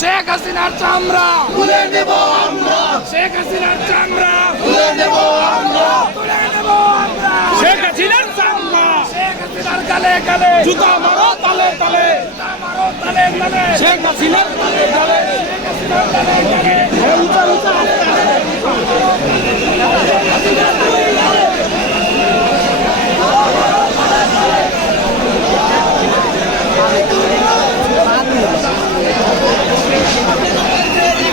শেখ হাসিনার চামড়া তুলে নেব আমরা, শেখ হাসিনার চামড়া তুলে নেব আমরা, তুলে নেব আমরা, শেখ হাসিনার চামড়া, শেখ হাসিনার গালে গালে জুতা মারো তালে তালে, জুতা মারো তালে তালে, শেখ হাসিনার গালে গালে, শেখ হাসিনার গালে গালে, উঁচা উঁচা